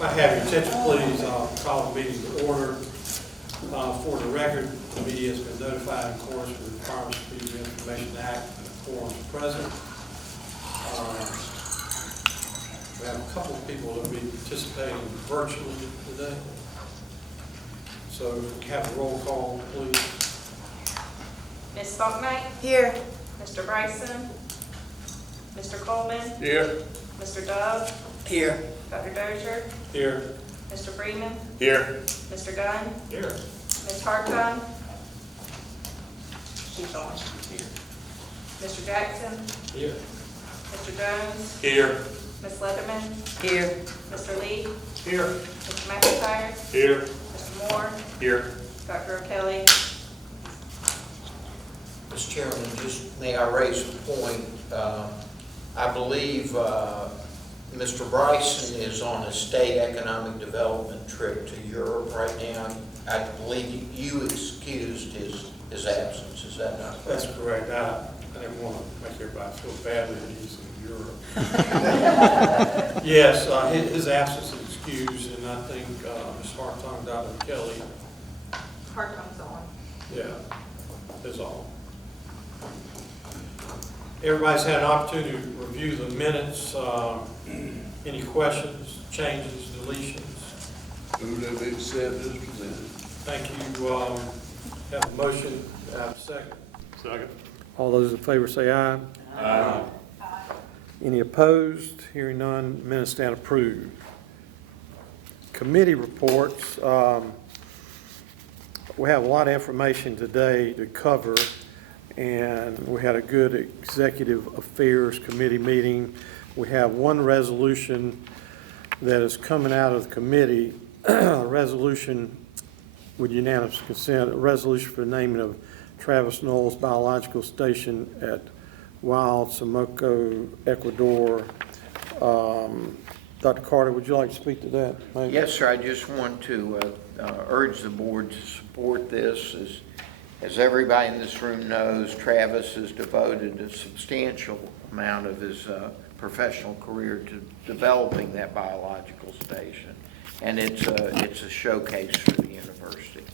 If I have your attention, please, I'll call the meeting to order. For the record, the committee has been notified in accordance with the requirements of the Freedom of Information Act and the quorum is present. We have a couple of people that will be participating virtually today. So we have a roll call, please. Ms. Stocknight? Here. Mr. Bryson? Mr. Coleman? Here. Mr. Dove? Here. Dr. Dozier? Here. Mr. Freeman? Here. Mr. Gunn? Here. Ms. Hartcon? She's on. Here. Mr. Jackson? Here. Mr. Jones? Here. Ms. Leatherman? Here. Mr. Lee? Here. Mr. McIntyre? Here. Mr. Moore? Here. Dr. O'Kelly? Mr. Chairman, just may I raise a point? I believe Mr. Bryson is on a state economic development trip to Europe right now. I believe you excused his absence. Is that not correct? That's correct. I didn't want to make everybody feel badly that he's in Europe. Yes, his absence is excused, and I think Ms. Hartong, Dr. Kelly, Hartcon's on. yeah, is all. Everybody's had an opportunity to review the minutes. Any questions, changes, deletions? Move that we accept as presented. Thank you. Have a motion, have a second. Second. All those in favor say aye. Aye. Any opposed? Hearing none, minutes stand approved. Committee reports. We have a lot of information today to cover, and we had a good Executive Affairs Committee meeting. We have one resolution that is coming out of the committee, a resolution with unanimous consent, a resolution for the naming of Travis Knowles Biological Station at Wild Samoco, Ecuador. Dr. Carter, would you like to speak to that? Maybe? Yes, sir. I just want to urge the board to support this. As everybody in this room knows, Travis has devoted a substantial amount of his professional career to developing that biological station, and it's a showcase for the university.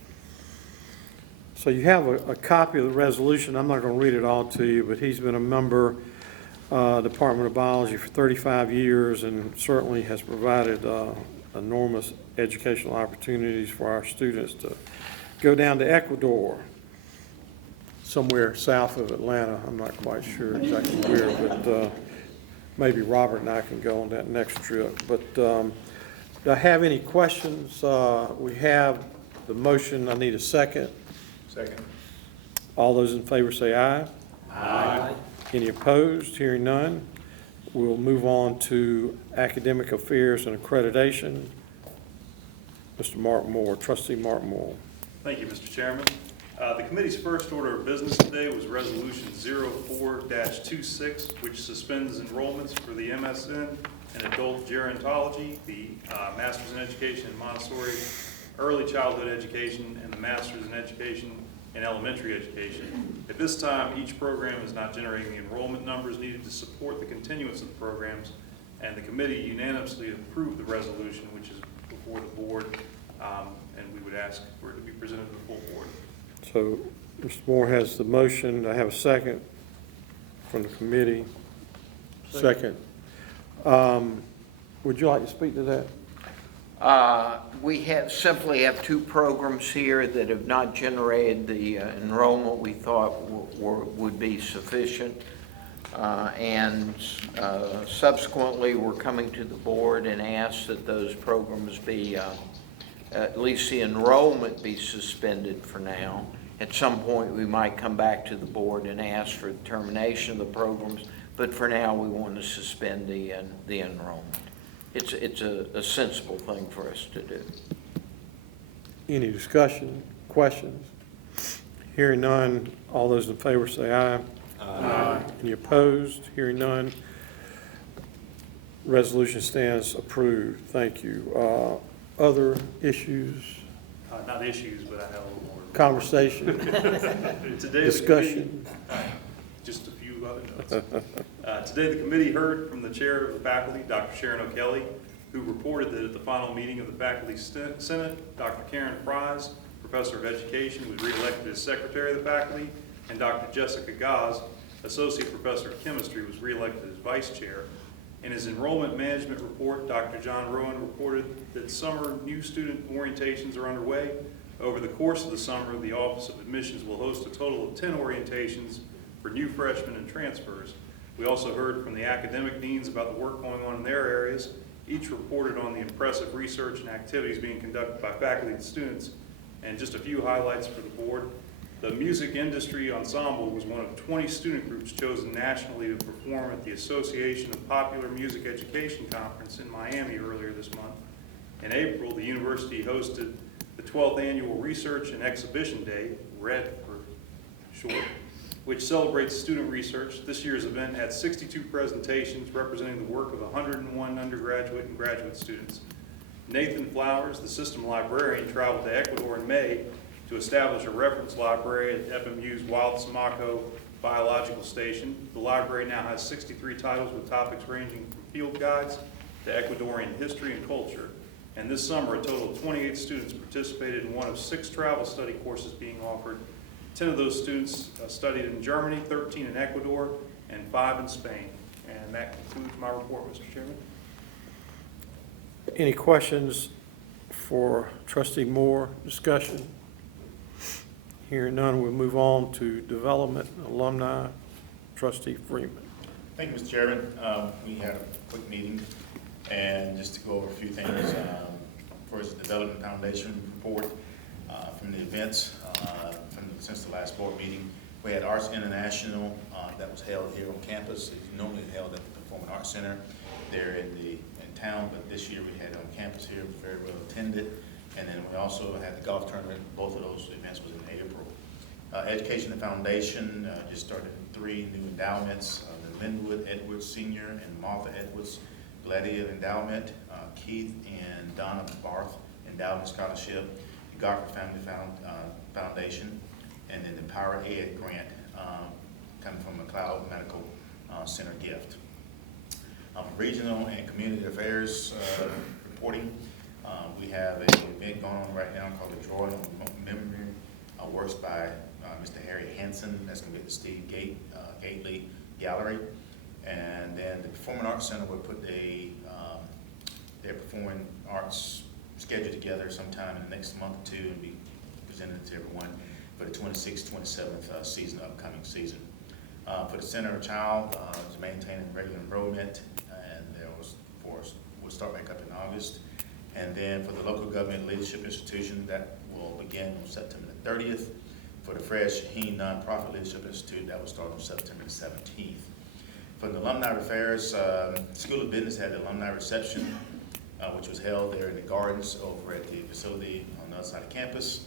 So you have a copy of the resolution. I'm not going to read it all to you, but he's been a member Department of Biology for 35 years and certainly has provided enormous educational opportunities for our students to go down to Ecuador, somewhere south of Atlanta. I'm not quite sure exactly where, but maybe Robert and I can go on that next trip. But do I have any questions? We have the motion. I need a second. Second. All those in favor say aye. Aye. Any opposed? Hearing none. We'll move on to academic affairs and accreditation. Mr. Martin Moore, Trustee Martin Moore. Thank you, Mr. Chairman. The committee's first order of business today was Resolution 04-26, which suspends enrollments for the MSN in Adult Gerontology, the Master's in Education in Montessori Early Childhood Education, and the Master's in Education in Elementary Education. At this time, each program is not generating the enrollment numbers needed to support the continuance of the programs, and the committee unanimously approved the resolution, which is before the board, and we would ask for it to be presented to the full board. So Mr. Moore has the motion. I have a second from the committee. Second. Would you like to speak to that? We simply have two programs here that have not generated the enrollment we thought would be sufficient. And subsequently, we're coming to the board and ask that those programs be, at least the enrollment be suspended for now. At some point, we might come back to the board and ask for termination of the programs, but for now, we want to suspend the enrollment. It's a sensible thing for us to do. Any discussion, questions? Hearing none, all those in favor say aye. Aye. Any opposed? Hearing none. Resolution stands approved. Thank you. Other issues? Not issues, but I have a little more. Conversation? Today, Discussion? Just a few other notes. Today, the committee heard from the chair of the faculty, Dr. Sharon O'Kelly, who reported that at the final meeting of the Faculty Senate, Dr. Karen Fries, Professor of Education, was reelected as Secretary of the Faculty, and Dr. Jessica Gaz, Associate Professor of Chemistry, was reelected as Vice Chair. In his enrollment management report, Dr. John Rowan reported that summer new student orientations are underway. Over the course of the summer, the Office of Admissions will host a total of 10 orientations for new freshmen and transfers. We also heard from the academic deans about the work going on in their areas. Each reported on the impressive research and activities being conducted by faculty and students. And just a few highlights for the board. The Music Industry Ensemble was one of 20 student groups chosen nationally to perform at the Association of Popular Music Education Conference in Miami earlier this month. In April, the university hosted the 12th Annual Research and Exhibition Day, RED for short, which celebrates student research. This year's event had 62 presentations representing the work of 101 undergraduate and graduate students. Nathan Flowers, the system librarian, traveled to Ecuador in May to establish a reference library at FMU's Wild Samaco Biological Station. The library now has 63 titles with topics ranging from field guides to Ecuadorian history and culture. And this summer, a total of 28 students participated in one of 6 travel study courses being offered. 10 of those students studied in Germany, 13 in Ecuador, and 5 in Spain. And that concludes my report, Mr. Chairman. Any questions for Trustee Moore? Discussion? Hearing none, we'll move on to Development Alumni. Trustee Freeman. Thank you, Mr. Chairman. We had a quick meeting, and just to go over a few things. First, the Development Foundation report from the events since the last board meeting. We had Arts International that was held here on campus. It's normally held at the Performing Arts Center there in town, but this year we had it on campus here. It was very well attended. And then we also had the golf tournament. Both of those events was in April. Education Foundation just started 3 new endowments. The Linwood Edwards Senior and Martha Edwards Gladiator Endowment, Keith and Donna Barth Endowment Scholarship, the Garfield Family Foundation, and then the Power Ed Grant coming from McLeod Medical Center gift. Regional and Community Affairs reporting. We have an event going on right now called the Drawing of Memory Works by Mr. Harry Hansen. That's going to be at the Steve Gately Gallery. And then the Performing Arts Center will put their performing arts schedule together sometime in the next month or 2 and be presented to everyone for the 26th, 27th upcoming season. For the Center of Child, is maintaining regular enrollment, and we'll start back up in August. And then for the Local Government Leadership Institution, that will begin on September the 30th. For the Fred Shaheen Nonprofit Leadership Institute, that will start on September the 17th. For the Alumni Affairs, School of Business had the alumni reception, which was held there in the gardens over at the facility on the other side of campus.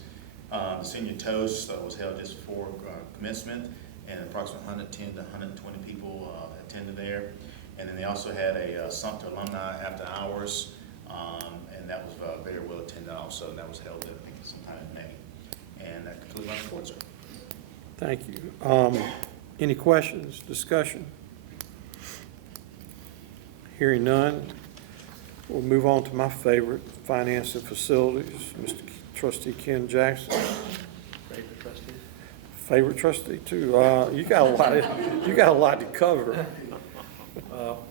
The Senior Toast was held just before commencement, and approximately 110 to 120 people attended there. And then they also had a Sumter Alumni After Hours, and that was very well attended also, and that was held, I think, sometime in May. And that concludes my report, sir. Thank you. Any questions, discussion? Hearing none, we'll move on to my favorite, Finance and Facilities, Mr. Trustee Ken Jackson. Favorite trustee? Favorite trustee too. You got a lot to cover.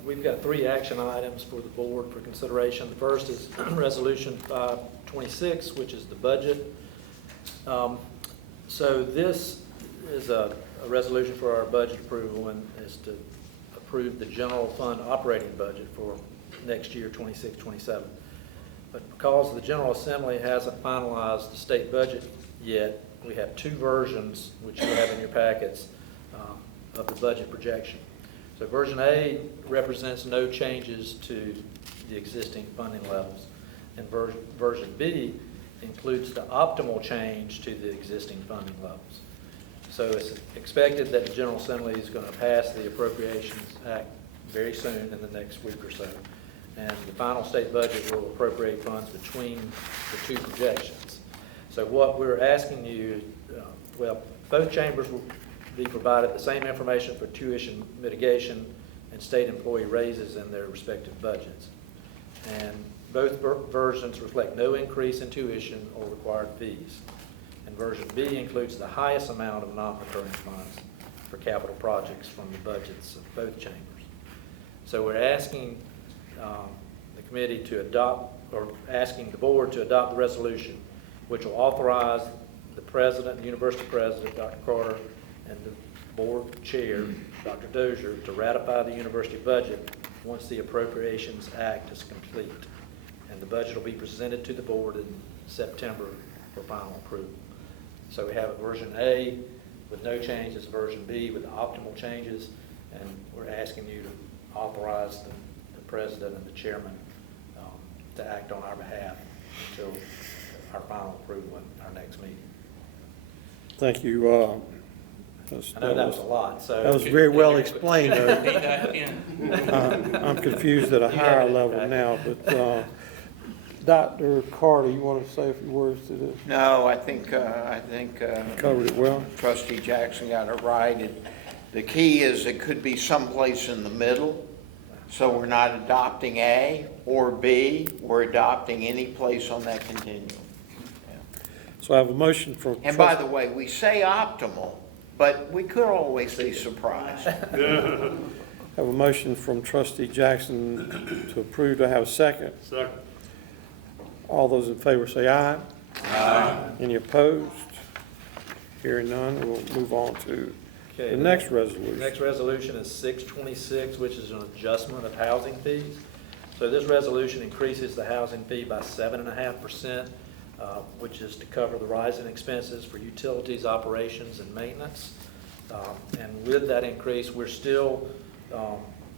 We've got 3 action items for the board for consideration. The first is Resolution 526, which is the budget. So this is a resolution for our budget approval, and is to approve the general fund operating budget for next year, 26-27. But because the General Assembly hasn't finalized the state budget yet, we have 2 versions, which you have in your packets, of the budget projection. So version A represents no changes to the existing funding levels, and version B includes the optimal change to the existing funding levels. So it's expected that the General Assembly is going to pass the Appropriations Act very soon in the next week or so. And the final state budget will appropriate funds between the 2 projections. So what we're asking you, both chambers will be provided the same information for tuition mitigation and state employee raises in their respective budgets. And both versions reflect no increase in tuition or required fees. And version B includes the highest amount of non-recurring funds for capital projects from the budgets of both chambers. So we're asking the committee to adopt, or asking the board to adopt the resolution, which will authorize the president, university president, Dr. Carter, and the board chair, Dr. Dozier, to ratify the university budget once the Appropriations Act is complete. And the budget will be presented to the board in September for final approval. So we have a version A with no changes, version B with optimal changes, and we're asking you to authorize the president and the chairman to act on our behalf until our final approval at our next meeting. Thank you. I know that was a lot, so. That was very well explained, though. I'm confused at a higher level now, but Dr. Carter, you want to say a few words to this? No, I think Covered it well. Trustee Jackson got it right. The key is it could be someplace in the middle. So we're not adopting A or B, we're adopting any place on that continuum. So I have a motion from. And by the way, we say optimal, but we could always be surprised. I have a motion from Trustee Jackson to approve. Do I have a second? Second. All those in favor say aye. Aye. Any opposed? Hearing none, we'll move on to Okay, the next resolution. The next resolution is 626, which is an adjustment of housing fees. So this resolution increases the housing fee by 7.5%, which is to cover the rise in expenses for utilities, operations, and maintenance. And with that increase, we're still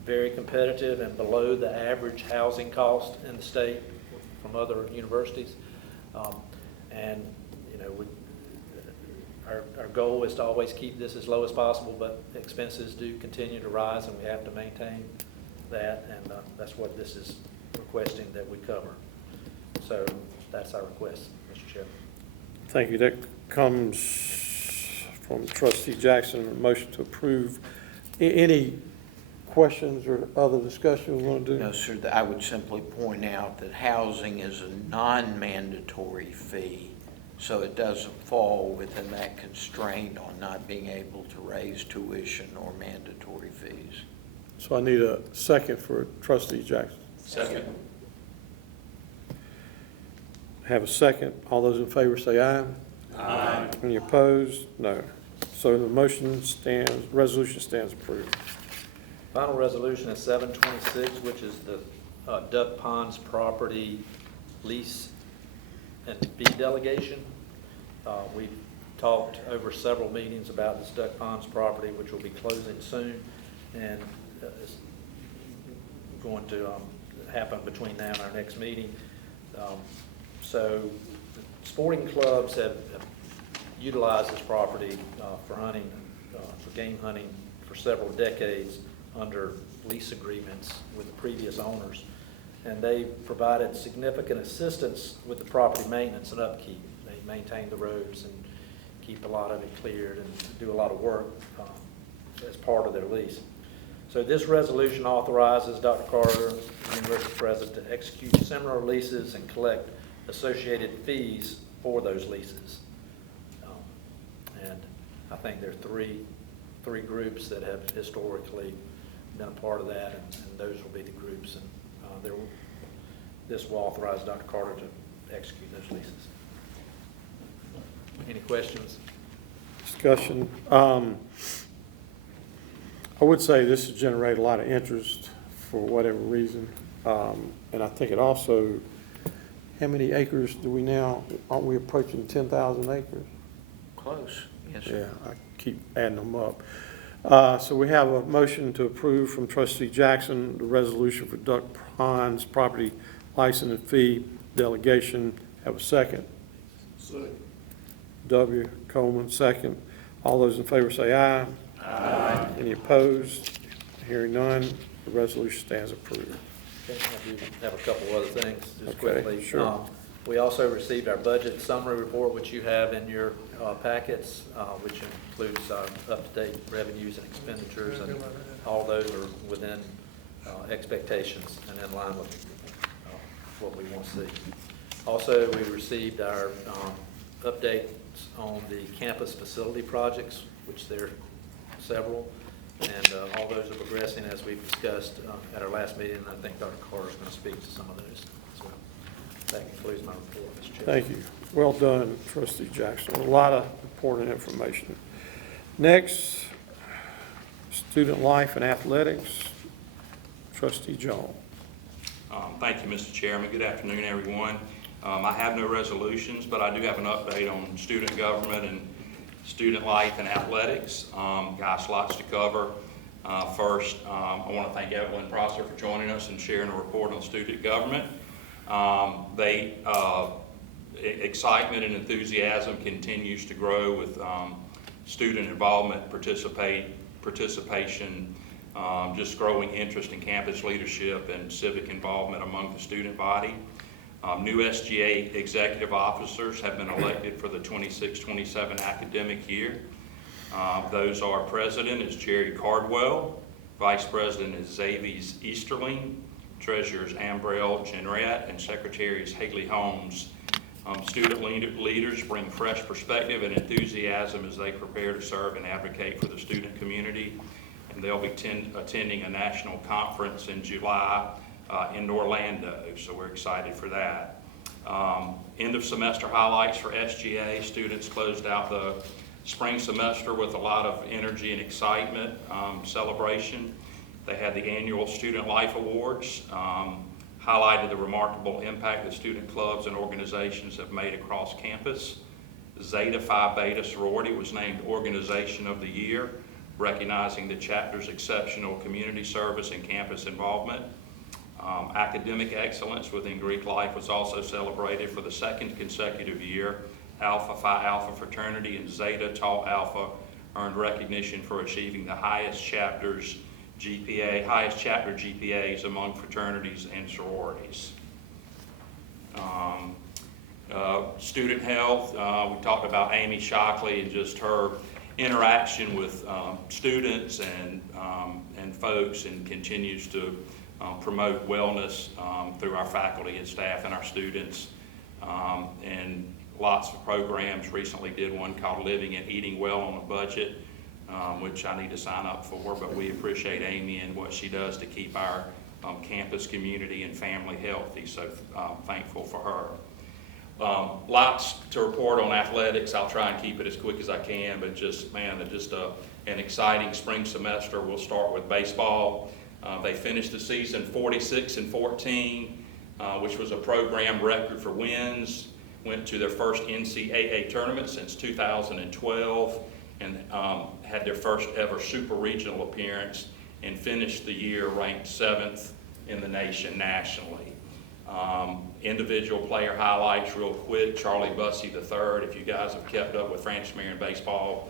very competitive and below the average housing cost in the state from other universities. And, you know, our goal is to always keep this as low as possible, but expenses do continue to rise, and we have to maintain that, and that's what this is requesting that we cover. So that's our request, Mr. Chairman. Thank you. That comes from Trustee Jackson, a motion to approve. Any questions or other discussion we want to do? No, sir, I would simply point out that housing is a non-mandatory fee, so it doesn't fall within that constraint on not being able to raise tuition or mandatory fees. So I need a second for Trustee Jackson. Second. Have a second. All those in favor say aye. Aye. Any opposed? No. So the motion stands, resolution stands approved. Final resolution is 726, which is the Duck Ponds property lease and fee delegation. We've talked over several meetings about this Duck Ponds property, which will be closing soon, and it's going to happen between now and our next meeting. So sporting clubs have utilized this property for hunting, for game hunting for several decades under lease agreements with the previous owners. And they provided significant assistance with the property maintenance and upkeep. They maintain the roads and keep a lot of it cleared and do a lot of work as part of their lease. So this resolution authorizes Dr. Carter, the university president, to execute similar leases and collect associated fees for those leases. And I think there are three groups that have historically been a part of that, and those will be the groups. And this will authorize Dr. Carter to execute those leases. Any questions? Discussion. I would say this has generated a lot of interest for whatever reason. And I think it also, how many acres do we now, aren't we approaching 10,000 acres? Close, yes, sir. Yeah, I keep adding them up. So we have a motion to approve from Trustee Jackson, the resolution for Duck Ponds property license and fee delegation. Have a second. Second. W. Coleman, second. All those in favor say aye. Aye. Any opposed? Hearing none, the resolution stands approved. Okay, I do have a couple other things, just Okay, quickly. sure. We also received our budget summary report, which you have in your packets, which includes up-to-date revenues and expenditures, and all those are within expectations and in line with what we want to see. Also, we received our updates on the campus facility projects, which there are several, and all those are progressing as we've discussed at our last meeting, and I think Dr. Carter is going to speak to some of those as well. That concludes my report, Mr. Chair. Thank you. Well done, Trustee Jackson. A lot of important information. Next, student life and athletics, Trustee Jones. Thank you, Mr. Chairman. Good afternoon, everyone. I have no resolutions, but I do have an update on student government and student life and athletics. Gosh, lots to cover. First, I want to thank Evelyn Prosser for joining us and sharing a report on student government. Excitement and enthusiasm continues to grow with student involvement, participation, just growing interest in campus leadership and civic involvement among the student body. New SGA executive officers have been elected for the 26-27 academic year. Those are President is Jerry Cardwell, Vice President is Xavier Easterling, Treasurers Ambrell Jenrette, and Secretary is Haley Holmes. Student leaders bring fresh perspective and enthusiasm as they prepare to serve and advocate for the student community. And they'll be attending a national conference in July in Orlando, so we're excited for that. End of semester highlights for SGA. Students closed out the spring semester with a lot of energy and excitement, celebration. They had the annual Student Life Awards, highlighted the remarkable impact that student clubs and organizations have made across campus. Zeta Phi Beta sorority was named Organization of the Year, recognizing the chapter's exceptional community service and campus involvement. Academic excellence within Greek life was also celebrated for the second consecutive year. Alpha Phi Alpha fraternity and Zeta Tau Alpha earned recognition for achieving the highest chapter GPAs among fraternities and sororities. Student health, we talked about Amy Shockley and just her interaction with students and folks, and continues to promote wellness through our faculty and staff and our students, and lots of programs. Recently did one called Living and Eating Well on a Budget, which I need to sign up for, but we appreciate Amy and what she does to keep our campus community and family healthy, so thankful for her. Lots to report on athletics. I'll try and keep it as quick as I can, but just, man, an exciting spring semester. We'll start with baseball. They finished the season 46-14, which was a program record for wins. Went to their first NCAA tournament since 2012, and had their first ever super regional appearance, and finished the year ranked 7th in the nation nationally. Individual player highlights real quick. Charlie Bussey III, if you guys have kept up with Francis Marion baseball,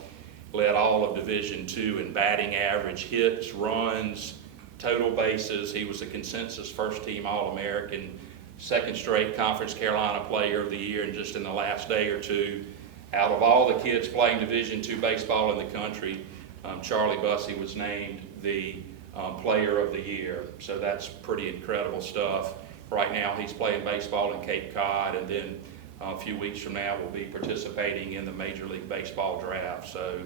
led all of Division II in batting average, hits, runs, total bases. He was a consensus first-team All-American, second straight Conference Carolina Player of the Year, and just in the last day or two, out of all the kids playing Division II baseball in the country, Charlie Bussey was named the Player of the Year. So that's pretty incredible stuff. Right now he's playing baseball in Cape Cod, and then a few weeks from now we'll be participating in the Major League Baseball draft. So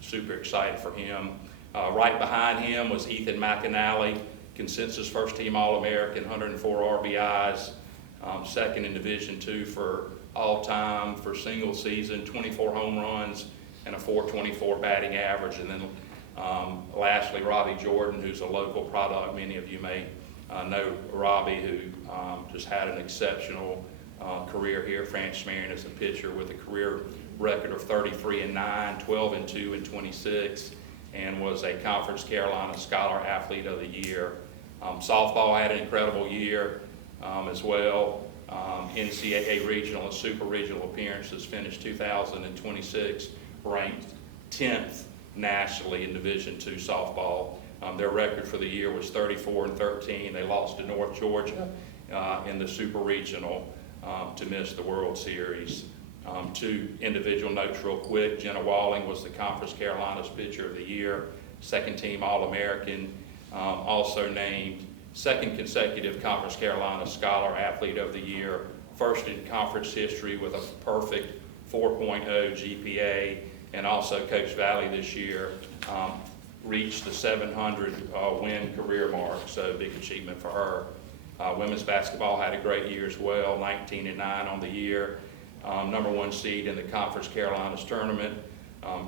super excited for him. Right behind him was Ethan McAnally, consensus first-team All-American, 104 RBIs, second in Division II for all-time for single season, 24 home runs, and a .424 batting average. And then lastly, Robbie Jordan, who's a local product. Many of you may know Robbie, who just had an exceptional career here. Francis Marion as a pitcher with a career record of 33-9, 12-2, and 26, and was a Conference Carolina Scholar Athlete of the Year. Softball had an incredible year as well. NCAA regional and super regional appearances, finished 2026 ranked 10th nationally in Division II softball. Their record for the year was 34-13. They lost to North Georgia in the super regional to miss the World Series. Two individual notes real quick. Jenna Walling was the Conference Carolinas Pitcher of the Year, second team All-American, also named second consecutive Conference Carolina Scholar Athlete of the Year, first in conference history with a perfect 4.0 GPA, and also Coach Valley this year reached the 700 win career mark, so big achievement for her. Women's basketball had a great year as well, 19-9 on the year. Number 1 seed in the Conference Carolinas tournament,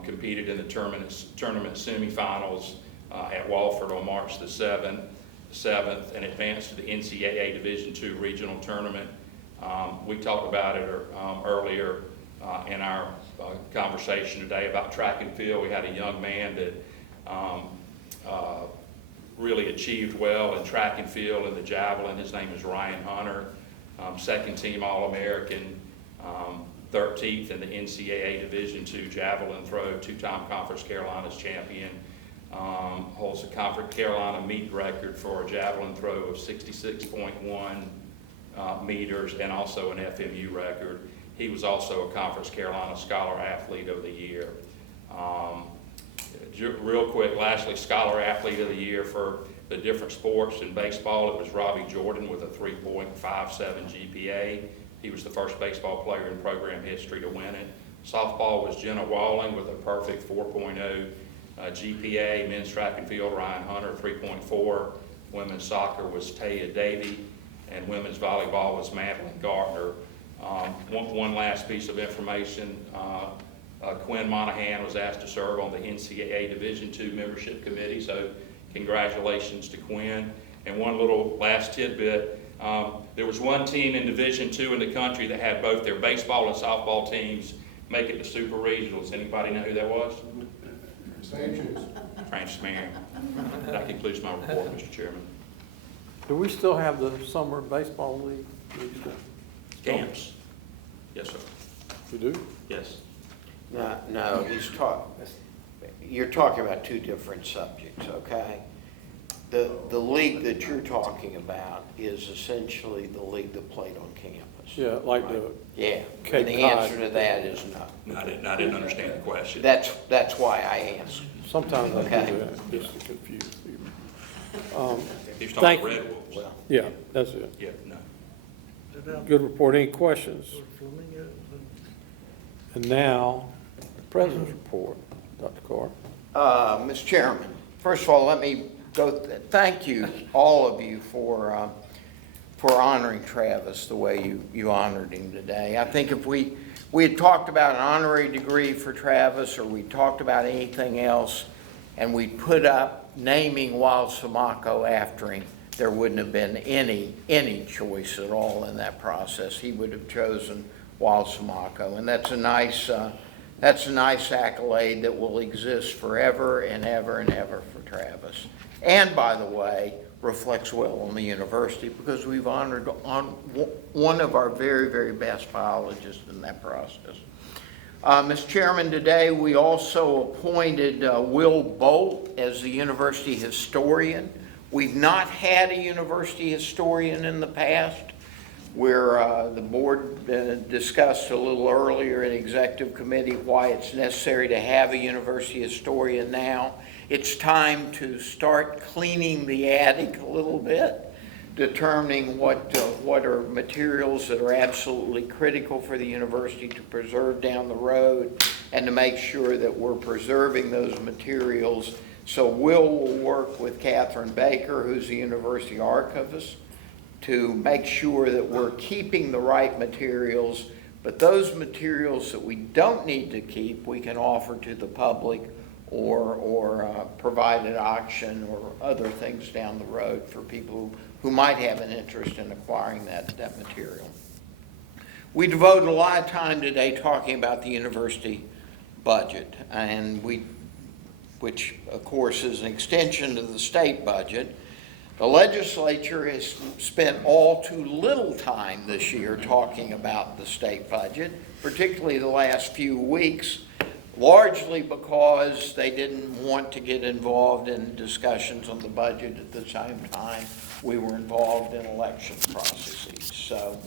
competed in the tournament semifinals at Walford on March the 7th, and advanced to the NCAA Division II regional tournament. We talked about it earlier in our conversation today about track and field. We had a young man that really achieved well in track and field and the javelin. His name is Ryan Hunter, second team All-American, 13th in the NCAA Division II javelin throw, 2-time Conference Carolinas champion, holds a Conference Carolina meet record for a javelin throw of 66.1 meters, and also an FMU record. He was also a Conference Carolina Scholar Athlete of the Year. Real quick, lastly, Scholar Athlete of the Year for the different sports. In baseball, it was Robbie Jordan with a 3.57 GPA. He was the first baseball player in program history to win it. Softball was Jenna Walling with a perfect 4.0 GPA. Men's track and field, Ryan Hunter, 3.4. Women's soccer was Taya Davey, and women's volleyball was Madeline Gardner. One last piece of information. Quinn Monahan was asked to serve on the NCAA Division II membership committee, so congratulations to Quinn. And one little last tidbit, there was one team in Division II in the country that had both their baseball and softball teams make it to super regionals. Anybody know who that was? Francis Marion. That concludes my report, Mr. Chairman. Do we still have the summer baseball league? Camps? Yes, sir. We do? Yes. No, you're talking about two different subjects, okay? The league that you're talking about is essentially the league that played on campus. Yeah, like right? the Yeah, Cape and the Cod. answer to that is no. I didn't understand the question. That's why I asked. Sometimes I Okay. do that, just to confuse people. He was Thank talking you. Red Wolves. Well, Yeah, that's it. Yeah, no. Good report. Any questions? And now, the President's report. Dr. Carr. Mr. Chairman, first of all, let me thank you, all of you, for honoring Travis the way you honored him today. I think if we had talked about an honorary degree for Travis, or we talked about anything else, and we put up naming Wild Sumaco after him, there wouldn't have been any choice at all in that process. He would have chosen Wild Sumaco, and that's a nice accolade that will exist forever and ever and ever for Travis. And by the way, reflects well on the university, because we've honored on one of our very, very best biologists in that process. Mr. Chairman, today we also appointed Will Bolt as the university historian. We've not had a university historian in the past, where the board discussed a little earlier in executive committee why it's necessary to have a university historian now. It's time to start cleaning the attic a little bit, determining what are materials that are absolutely critical for the university to preserve down the road, and to make sure that we're preserving those materials. So will work with Catherine Baker, who's the university archivist, to make sure that we're keeping the right materials, but those materials that we don't need to keep, we can offer to the public or provide at auction or other things down the road for people who might have an interest in acquiring that material. We devoted a lot of time today talking about the university budget, and which of course is an extension of the state budget. The legislature has spent all too little time this year talking about the state budget, particularly the last few weeks, largely because they didn't want to get involved in discussions on the budget at the same time we were involved in election processes. So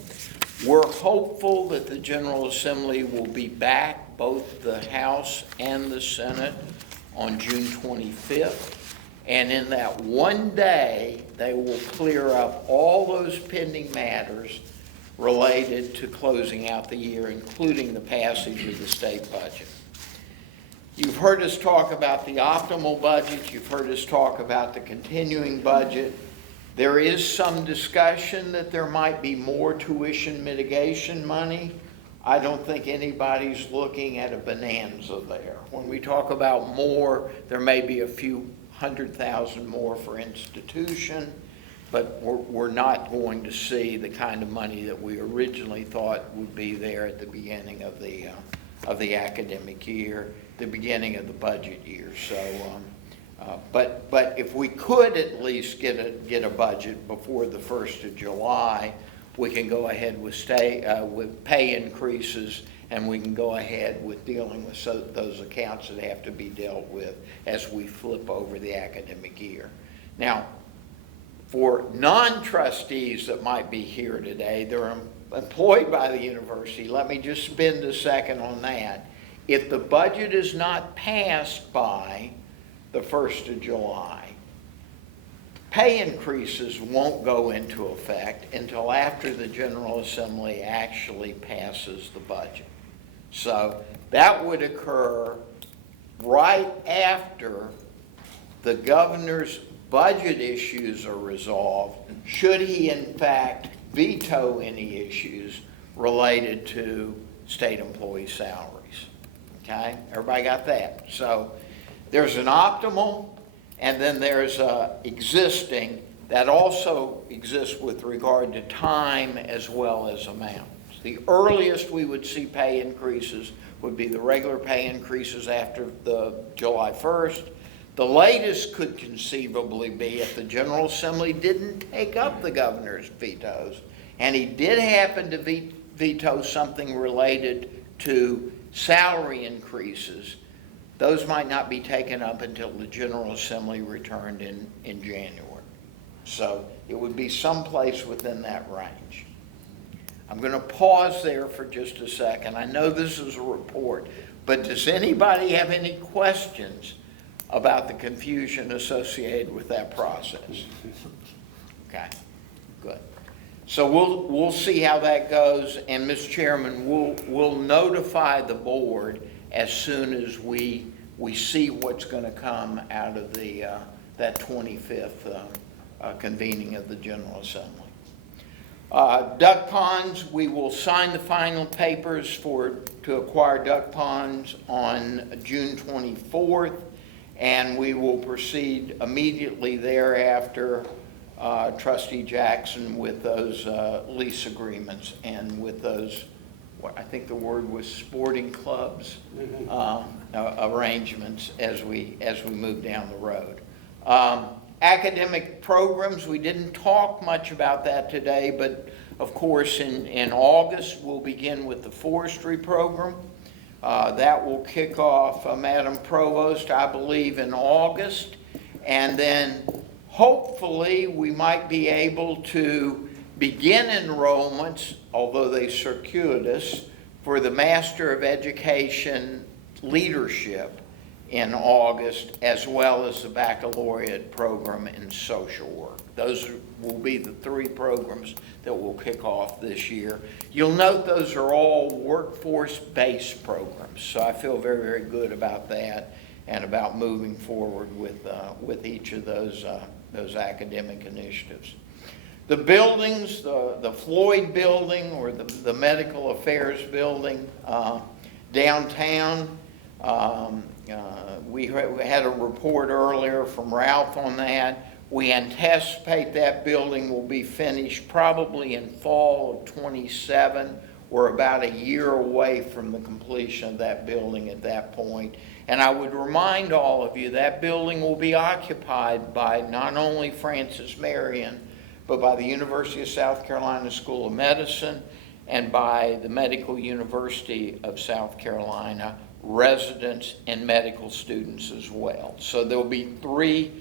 we're hopeful that the General Assembly will be back, both the House and the Senate, on June 25th. And in that one day, they will clear up all those pending matters related to closing out the year, including the passage of the state budget. You've heard us talk about the optimal budget. You've heard us talk about the continuing budget. There is some discussion that there might be more tuition mitigation money. I don't think anybody's looking at a bonanza there. When we talk about more, there may be a few 100,000 more for institution, but we're not going to see the kind of money that we originally thought would be there at the beginning of the academic year, the beginning of the budget year. So, but if we could at least get a budget before the 1st of July, we can go ahead with pay increases, and we can go ahead with dealing with those accounts that have to be dealt with as we flip over the academic year. Now, for non-trustees that might be here today, they're employed by the university. Let me just spend a second on that. If the budget is not passed by the 1st of July, pay increases won't go into effect until after the General Assembly actually passes the budget. So that would occur right after the governor's budget issues are resolved, should he in fact veto any issues related to state employee salaries. Okay, everybody got that? So there's an optimal, and then there's existing that also exists with regard to time as well as amounts. The earliest we would see pay increases would be the regular pay increases after the July 1st. The latest could conceivably be if the General Assembly didn't take up the governor's vetoes, and he did happen to veto something related to salary increases. Those might not be taken up until the General Assembly returned in January. So it would be someplace within that range. I'm going to pause there for just a second. I know this is a report, but does anybody have any questions about the confusion associated with that process? Okay, good. So we'll see how that goes, and Mr. Chairman, we'll notify the board as soon as we see what's going to come out of that 25th convening of the General Assembly. Duck ponds, we will sign the final papers to acquire duck ponds on June 24th, and we will proceed immediately thereafter, Trustee Jackson, with those lease agreements and with those, I think the word was sporting clubs arrangements as we move down the road. Academic programs, we didn't talk much about that today, but of course in August we'll begin with the forestry program. That will kick off, Madam Provost, I believe in August, and then hopefully we might be able to begin enrollments, although they circuitous, for the Master of Education leadership in August, as well as the baccalaureate program in social work. Those will be the 3 programs that will kick off this year. You'll note those are all workforce-based programs, so I feel very, very good about that and about moving forward with each of those academic initiatives. The buildings, the Floyd building, or the medical affairs building downtown, we had a report earlier from Ralph on that. We anticipate that building will be finished probably in fall of 27. We're about a year away from the completion of that building at that point. And I would remind all of you that building will be occupied by not only Francis Marion, but by the University of South Carolina School of Medicine and by the Medical University of South Carolina residents and medical students as well. So there will be 3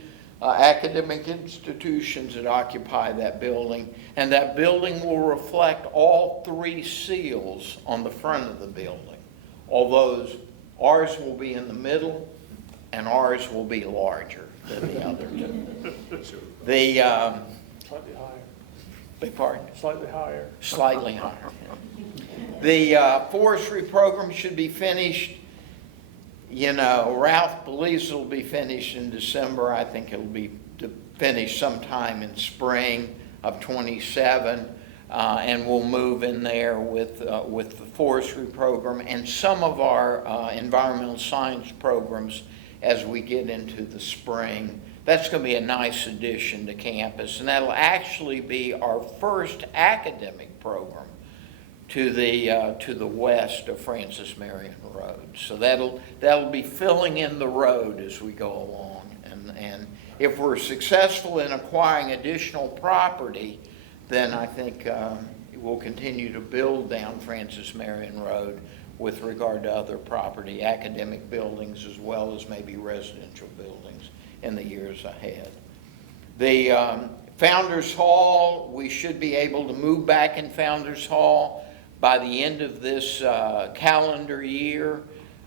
academic institutions that occupy that building, and that building will reflect all 3 seals on the front of the building, although ours will be in the middle and ours will be larger. than the other two. The, Slightly higher. beg pardon? Slightly higher. Slightly higher. The forestry program should be finished. You know, Ralph believes it'll be finished in December. I think it'll be finished sometime in spring of '27, and we'll move in there with the forestry program and some of our environmental science programs as we get into the spring. That's going to be a nice addition to campus, and that'll actually be our first academic program to the west of Francis Marion Road. So that'll be filling in the road as we go along. And if we're successful in acquiring additional property, then I think we'll continue to build down Francis Marion Road with regard to other property, academic buildings, as well as maybe residential buildings in the years ahead. The Founders Hall, we should be able to move back in Founders Hall by the end of this calendar year.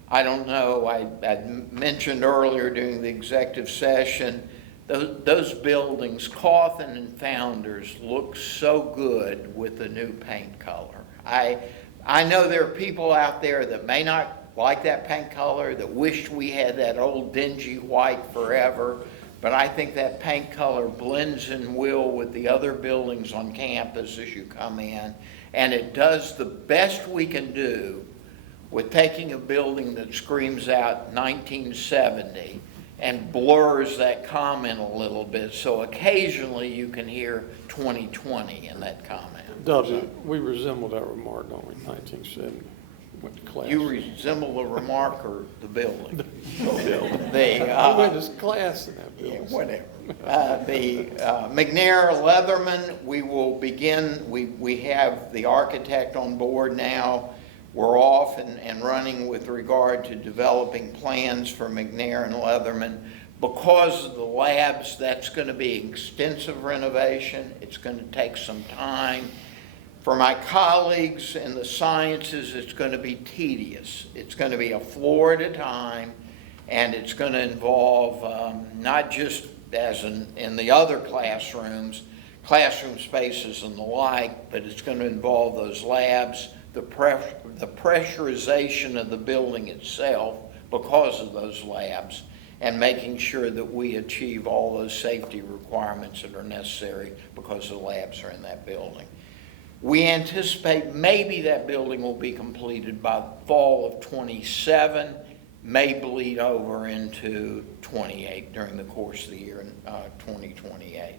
I don't know, I mentioned earlier during the executive session, those buildings, Cawthon and Founders, look so good with the new paint color. I know there are people out there that may not like that paint color, that wished we had that old dingy white forever, but I think that paint color blends in well with the other buildings on campus as you come in, and it does the best we can do with taking a building that screams out 1970 and blurs that comment a little bit, so occasionally you can hear 2020 in that comment. Dubs, we resemble that remark, don't we, 1970, went to class. You resemble the remark or the building? We went to class in that Yeah, building. whatever. The McNair Leatherman, we will begin, we have the architect on board now. We're off and running with regard to developing plans for McNair and Leatherman. Because of the labs, that's going to be extensive renovation. It's going to take some time. For my colleagues in the sciences, it's going to be tedious. It's going to be a floor at a time, and it's going to involve not just as in the other classrooms, classroom spaces and the like, but it's going to involve those labs, the pressurization of the building itself because of those labs, and making sure that we achieve all those safety requirements that are necessary because the labs are in that building. We anticipate maybe that building will be completed by fall of '27, may bleed over into '28 during the course of the year in 2028.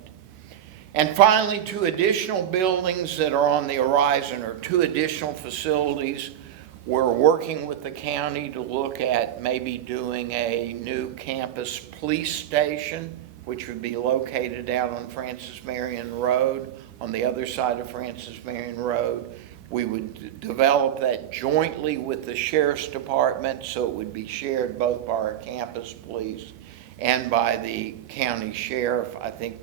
And finally, 2 additional buildings that are on the horizon, or 2 additional facilities. We're working with the county to look at maybe doing a new campus police station, which would be located out on Francis Marion Road, on the other side of Francis Marion Road. We would develop that jointly with the Sheriff's Department, so it would be shared both by our campus police and by the county sheriff. I think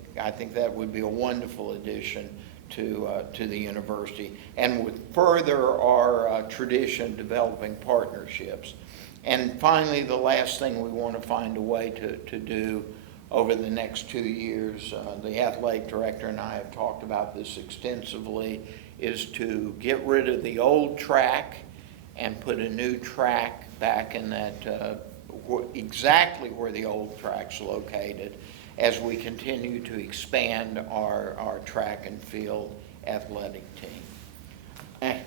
that would be a wonderful addition to the university, and would further our tradition of developing partnerships. And finally, the last thing we want to find a way to do over the next 2 years, the athletic director and I have talked about this extensively, is to get rid of the old track and put a new track back in that exactly where the old track's located, as we continue to expand our track and field athletic team.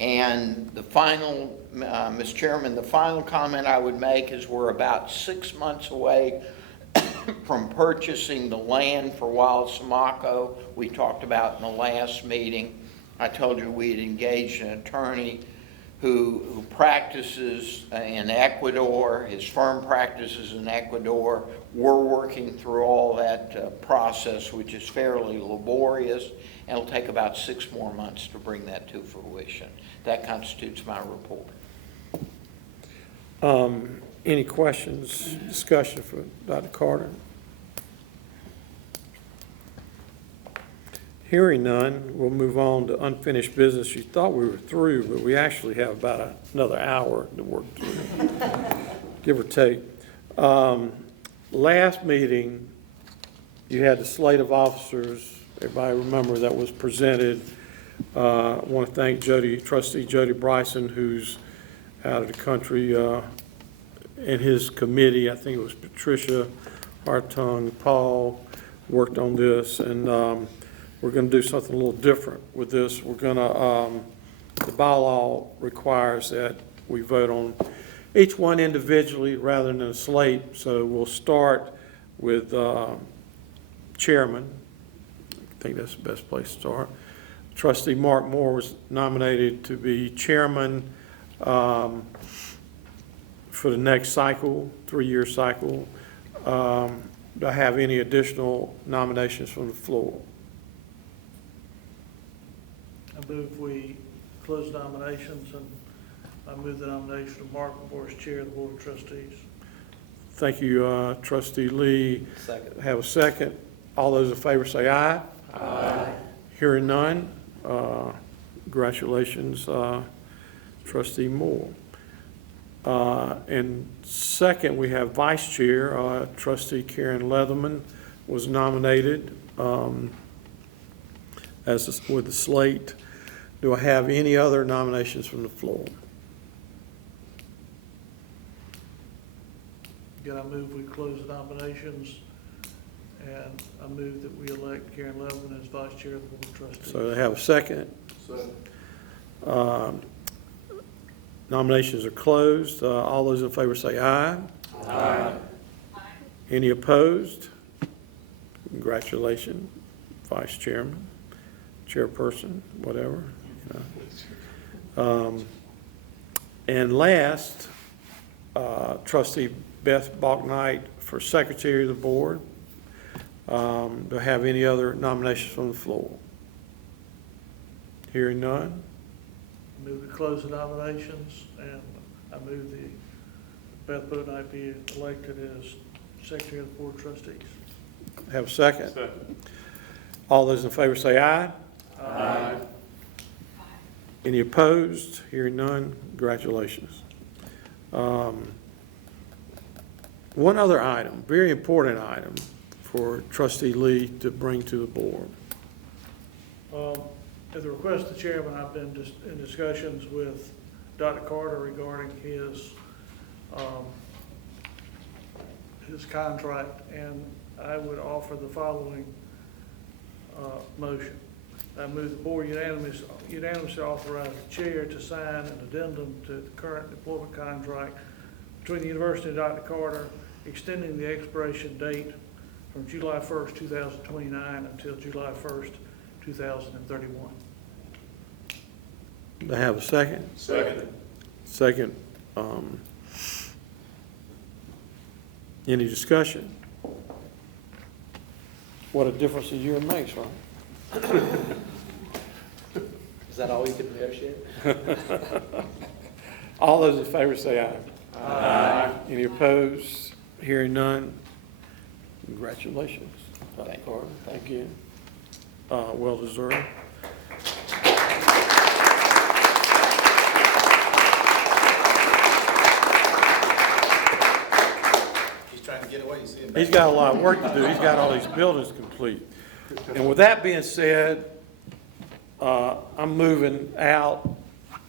And the final, Mr. Chairman, the final comment I would make is we're about 6 months away from purchasing the land for Wild Sumaco we talked about in the last meeting. I told you we had engaged an attorney who practices in Ecuador. His firm practices in Ecuador. We're working through all that process, which is fairly laborious, and it'll take about 6 more months to bring that to fruition. That constitutes my report. Any questions, discussion for Dr. Carter? Hearing none, we'll move on to unfinished business. You thought we were through, but we actually have about another hour to work through, give or take. Last meeting, you had the slate of officers, everybody remember, that was presented. I want to thank Trustee Jody Bryson, who's out of the country, and his committee. I think it was Patricia Hartung, Paul worked on this, and we're going to do something a little different with this. We're going to, the bylaw requires that we vote on each one individually rather than a slate. So we'll start with chairman. I think that's the best place to start. Trustee Mark Moore was nominated to be chairman for the next cycle, 3-year cycle. Do I have any additional nominations from the floor? I move we close nominations, and I move the nomination of Mark Moore as chair of the Board of Trustees. Thank you, Trustee Lee. Second. Have a second. All those in favor say aye. Aye. Hearing none, congratulations, Trustee Moore. And second, we have vice chair, Trustee Karen Leatherman was nominated with the slate. Do I have any other nominations from the floor? Again, I move we close the nominations, and I move that we elect Karen Leatherman as vice chair of the Board of Trustees. So I have a second. Nominations are closed. All those in favor say aye. Aye. Any opposed? Congratulations, vice chairman, chairperson, whatever. And last, Trustee Beth Balknight for secretary of the board. Do I have any other nominations from the floor? Hearing none. Move to close the nominations, and I move the Beth Balknight be elected as secretary of the Board of Trustees. Have a second? All those in favor say aye. Aye. Any opposed? Hearing none, congratulations. One other item, very important item for Trustee Lee to bring to the board. At the request of the chairman, I've been in discussions with Dr. Carter regarding his contract, and I would offer the following motion. I move the board unanimously authorize the chair to sign an addendum to the current employment contract between the university and Dr. Carter, extending the expiration date from July 1st, 2029 until July 1st, 2031. Do I have a second? Second. Second. Any discussion? What a difference a year makes, right? Is that all you can negotiate? All those in favor say aye. Aye. Any opposed? Hearing none. Congratulations, Dr. Carter. Thank you. Well deserved. He's trying to get away, you see him. He's got a lot of work to do. He's got all these buildings complete. And with that being said, I'm moving out,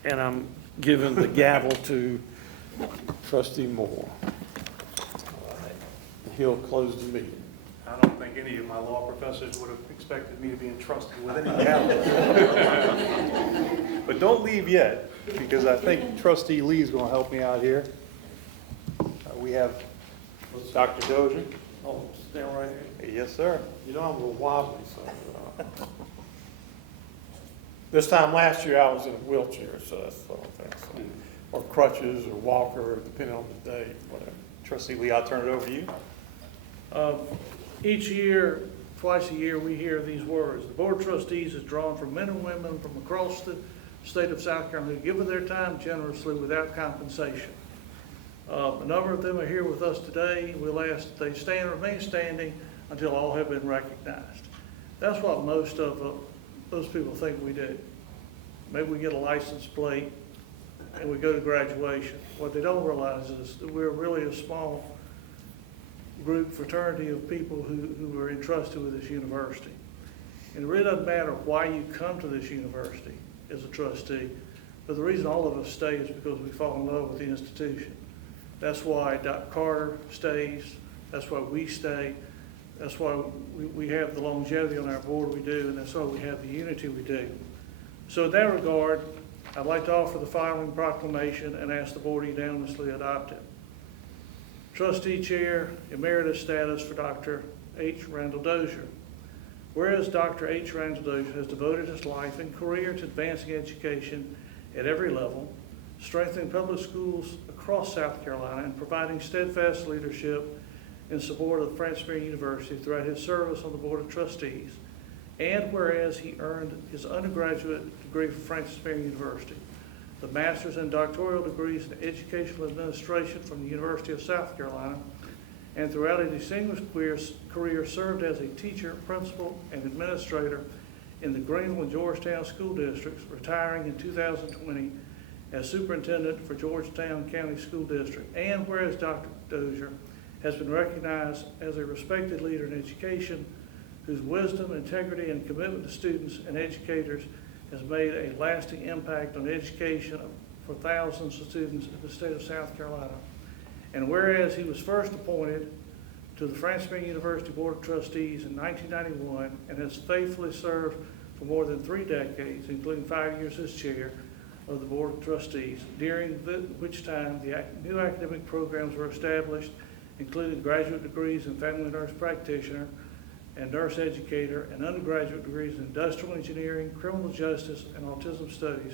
and I'm giving the gavel to Trustee Moore. He'll close the meeting. I don't think any of my law professors would have expected me to be entrusted with any gavel. But don't leave yet, because I think Trustee Lee is going to help me out here. We have Dr. Dozier. Oh, stand right here. Yes, sir. You know, I'm a little wobbly, so. This time last year, I was in a wheelchair, so that's the whole thing. So. Or crutches or walker, depending on the day, whatever. Trustee Lee, I'll turn it over to you. Each year, twice a year, we hear these words. The Board of Trustees is drawn from men and women from across the state of South Carolina who give of their time generously without compensation. A number of them are here with us today. We'll ask that they stand and remain standing until all have been recognized. That's what most of those people think we do. Maybe we get a license plate and we go to graduation. What they don't realize is that we're really a small group, fraternity of people who are entrusted with this university. And it really doesn't matter why you come to this university as a trustee, but the reason all of us stay is because we fall in love with the institution. That's why Dr. Carter stays, that's why we stay, that's why we have the longevity on our board we do, and that's why we have the unity we do. So in that regard, I'd like to offer the following proclamation and ask the board to unanimously adopt it. Trustee Chair Emeritus status for Dr. H. Randall Dozier. Whereas Dr. H. Randall Dozier has devoted his life and career to advancing education at every level, strengthening public schools across South Carolina, and providing steadfast leadership in support of Francis Marion University throughout his service on the Board of Trustees. And whereas he earned his undergraduate degree from Francis Marion University, the master's and doctoral degrees in educational administration from the University of South Carolina, and throughout a distinguished career served as a teacher, principal, and administrator in the Greenville and Georgetown school districts, retiring in 2020 as superintendent for Georgetown County School District. And whereas Dr. Dozier has been recognized as a respected leader in education, whose wisdom, integrity, and commitment to students and educators has made a lasting impact on education for thousands of students in the state of South Carolina. And whereas he was first appointed to the Francis Marion University Board of Trustees in 1991 and has faithfully served for more than 3 decades, including 5 years as chair of the Board of Trustees, during which time the new academic programs were established, including graduate degrees in family nurse practitioner and nurse educator, and undergraduate degrees in industrial engineering, criminal justice, and autism studies.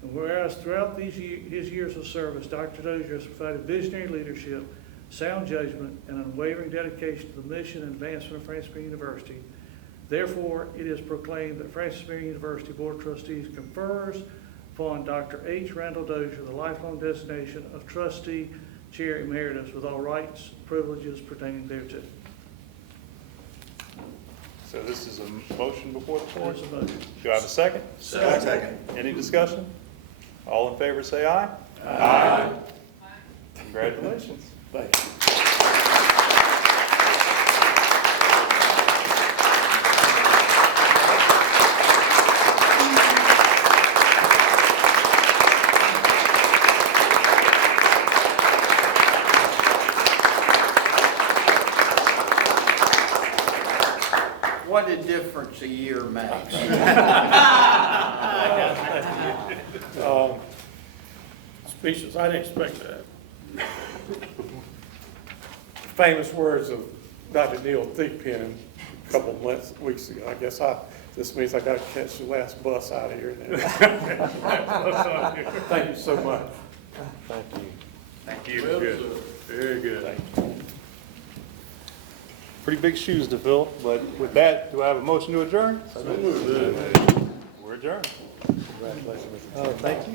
And whereas throughout his years of service, Dr. Dozier has provided visionary leadership, sound judgment, and unwavering dedication to the mission and advancement of Francis Marion University, therefore it is proclaimed that Francis Marion University Board of Trustees confers upon Dr. H. Randall Dozier the lifelong designation of Trustee Chair Emeritus with all rights and privileges pertaining thereto. So this is a motion before the board. There's a motion. Do I have a second? Second. Any discussion? All in favor say aye. Aye. Congratulations. Thank you. What a difference a year makes. Speeches, I didn't expect that. Famous words of Dr. Neil Thigpen a couple of weeks ago. I guess this means I got to catch the last bus out of here now. Thank you so much. Thank you. Thank you. Well, Good. sir. Very good. Pretty big shoes to fill, but with that, do I have a motion to adjourn? So moved. We're adjourned. Congratulations. Oh, thank you.